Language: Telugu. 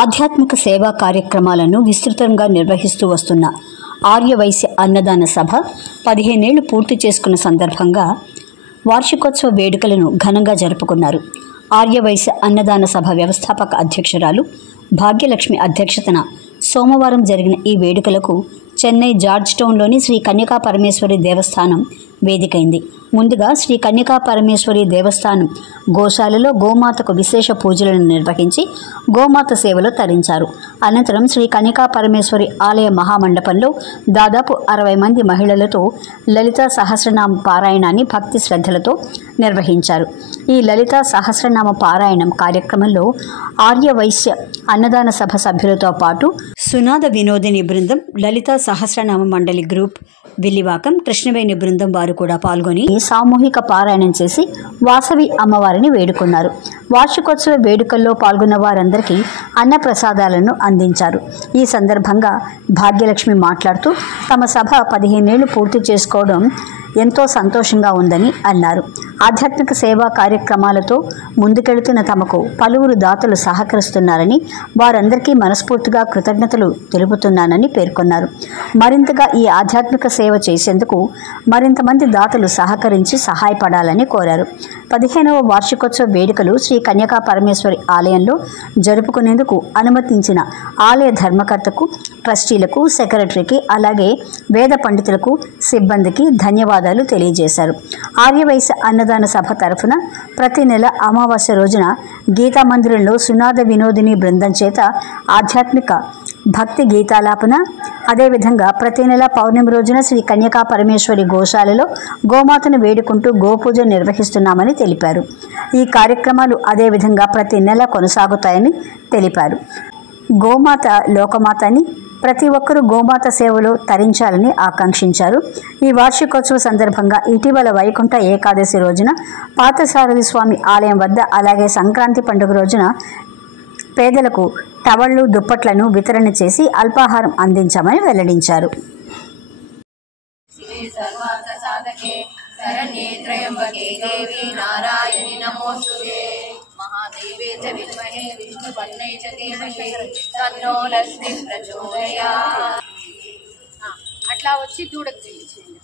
ఆధ్యాత్మిక సేవా కార్యక్రమాలను విస్తృతంగా నిర్వహిస్తూ వస్తున్న ఆర్యవైశ్య అన్నదాన సభ 15 ఏళ్లు పూర్తి చేసుకున్న సందర్భంగా వార్షికోత్సవ వేడుకలను ఘనంగా జరుపుకున్నారు. ఆర్యవైశ్య అన్నదాన సభ వ్యవస్థాపక అధ్యక్షురాలు భాగ్యలక్ష్మి అధ్యక్షతన సోమవారం జరిగిన ఈ వేడుకలకు చెన్నై జార్జ్ టౌన్లోని శ్రీ కన్యకా పరమేశ్వరి దేవస్థానం వేదికైంది. ముందుగా శ్రీ కన్యకా పరమేశ్వరి దేవస్థానం గోశాలలో గోమాతకు విశేష పూజలను నిర్వహించి గోమాత సేవలో తరించారు. అనంతరం శ్రీ కన్యకా పరమేశ్వరి ఆలయ మహామండపంలో దాదాపు 60 మంది మహిళలతో లలితా సహస్రనామ పారాయణాన్ని భక్తి శ్రద్ధలతో నిర్వహించారు. ఈ లలితా సహస్రనామ పారాయణం కార్యక్రమంలో ఆర్యవైశ్య అన్నదాన సభ సభ్యులతో పాటు సునాద వినోదిని బృందం, లలితా సహస్రనామ మండలి గ్రూప్, విల్లివాకం కృష్ణవేణి బృందం వారు కూడా పాల్గొని సామూహిక పారాయణం చేసి వాసవి అమ్మవారిని వేడుకున్నారు. వార్షికోత్సవ వేడుకల్లో పాల్గొన్న వారందరికీ అన్నప్రసాదాలను అందించారు. ఈ సందర్భంగా భాగ్యలక్ష్మి మాట్లాడుతూ తమ సభ 15 ఏళ్లు పూర్తి చేసుకోవడం ఎంతో సంతోషంగా ఉందని అన్నారు. ఆధ్యాత్మిక సేవా కార్యక్రమాలతో ముందుకెళ్తున్న తమకు పలువురు దాతలు సహకరిస్తున్నారని, వారందరికీ మనస్ఫూర్తిగా కృతజ్ఞతలు తెలుపుతున్నానని పేర్కొన్నారు. మరింతగా ఈ ఆధ్యాత్మిక సేవ చేసేందుకు మరింత మంది దాతలు సహకరించి సహాయపడాలని కోరారు. 15వ వార్షికోత్సవ వేడుకలు శ్రీ కన్యకా పరమేశ్వరి ఆలయంలో జరుపుకునేందుకు అనుమతించిన ఆలయ ధర్మకర్తకు, ట్రస్టీలకు, సెక్రటరీకి, అలాగే వేద పండితులకు, సిబ్బందికి ధన్యవాదాలు తెలియజేశారు. ఆర్యవైశ్య అన్నదాన సభ తరఫున ప్రతి నెల అమావాస్య రోజున గీతా మందిరంలో సునాద వినోదిని బృందం చేత ఆధ్యాత్మిక భక్తి గీతాలాపన, అదేవిధంగా ప్రతి నెల పౌర్ణమి రోజున శ్రీ కన్యకా పరమేశ్వరి గోశాలలో గోమాతను వేడుకుంటూ గోపూజ నిర్వహిస్తున్నామని తెలిపారు. ఈ కార్యక్రమాలు అదేవిధంగా ప్రతి నెల కొనసాగుతాయని తెలిపారు. గోమాత లోకమాత అని ప్రతి ఒక్కరూ గోమాత సేవలో తరించాలని ఆకాంక్షించారు. ఈ వార్షికోత్సవ సందర్భంగా ఇటీవల వైకుంఠ ఏకాదశి రోజున పార్థసారథి స్వామి ఆలయం వద్ద, అలాగే సంక్రాంతి పండుగ రోజున పేదలకు టవళ్లు, దుప్పట్లను వితరణ చేసి అల్పాహారం అందించామని వెల్లడించారు. అట్లా వచ్చి దూడకు చేయించండి.